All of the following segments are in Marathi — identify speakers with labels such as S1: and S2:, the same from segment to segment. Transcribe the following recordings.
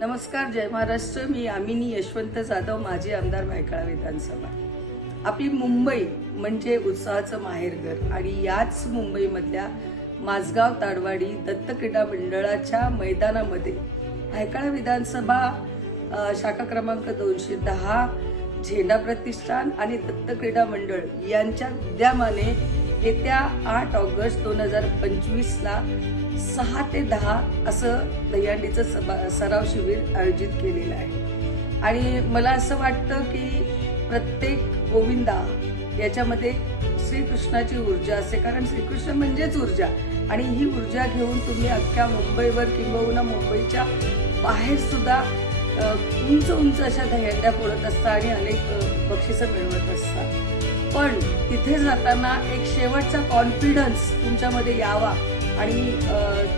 S1: नमस्कार जय महाराष्ट्र. मी आमिनी यशवंत जाधव माजी आमदार भायखळा विधानसभा. आपली मुंबई म्हणजे उत्साहाचं माहेरघर आणि याच मुंबईमधल्या माझगाव ताडवाडी दत्त क्रीडा मंडळाच्या मैदानामध्ये भायखळा विधानसभा शाखा क्रमांक दोनशे दहा झेंडा प्रतिष्ठान आणि दत्त क्रीडा मंडळ यांच्या विद्यमाने येत्या आठ ऑगस्ट दोन हजार पंचवीसला सहा ते दहा असं दहीहंडीचं सभा सराव शिबिर आयोजित केलेलं आहे. आणि मला असं वाटतं की प्रत्येक गोविंदा याच्यामध्ये श्रीकृष्णाची ऊर्जा असते. कारण श्रीकृष्ण म्हणजेच ऊर्जा. आणि ही ऊर्जा घेऊन तुम्ही अख्ख्या मुंबईवर किंबहुना मुंबईच्या बाहेर सुद्धा उंच उंच अशा दह्यांड्या फोडत असता आणि अनेक बक्षिसं मिळवत असतात पण तिथे जाताना एक शेवटचा कॉन्फिडन्स तुमच्यामध्ये यावा आणि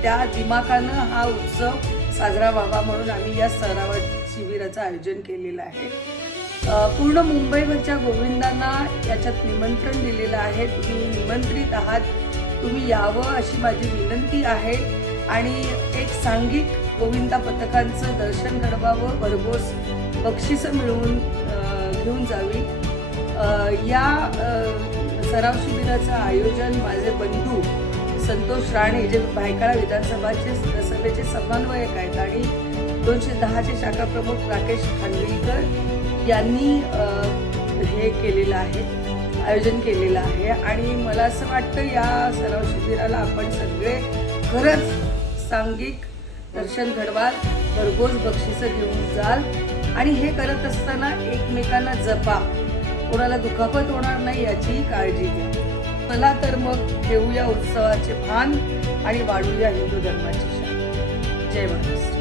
S1: त्या दिमाखानं हा उत्सव साजरा व्हावा म्हणून आम्ही या सराव शिबिराचं आयोजन केलेलं आहे. पूर्ण मुंबईवरच्या गोविंदांना याच्यात निमंत्रण दिलेलं आहे. तुम्ही निमंत्रित आहात. तुम्ही यावं अशी माझी विनंती आहे. आणि एक सांघिक गोविंदा पथकांचं दर्शन घडवावं भरघोस बक्षिसं मिळवून घेऊन जावी. या सराव शिबिराचं आयोजन माझे बंधू संतोष राणे जे भायखळा विधानसभाचे सभेचे समन्वयक आहेत आणि दोनशे दहाचे शाखा प्रमुख राकेश खानविलकर यांनी हे केलेलं आहे आयोजन केलेलं आहे. आणि मला असं वाटतं या सराव शिबिराला आपण सगळे खरंच सांघिक दर्शन घडवाल भरघोस बक्षिसं घेऊन जाल आणि हे करत असताना एकमेकांना जपा. कोणाला दुखापत होणार नाही याचीही काळजी घ्या. चला तर मग घेऊया उत्सवाचे भान आणि वाढूया हिंदू धर्माची शान. जय महाराष्ट्र.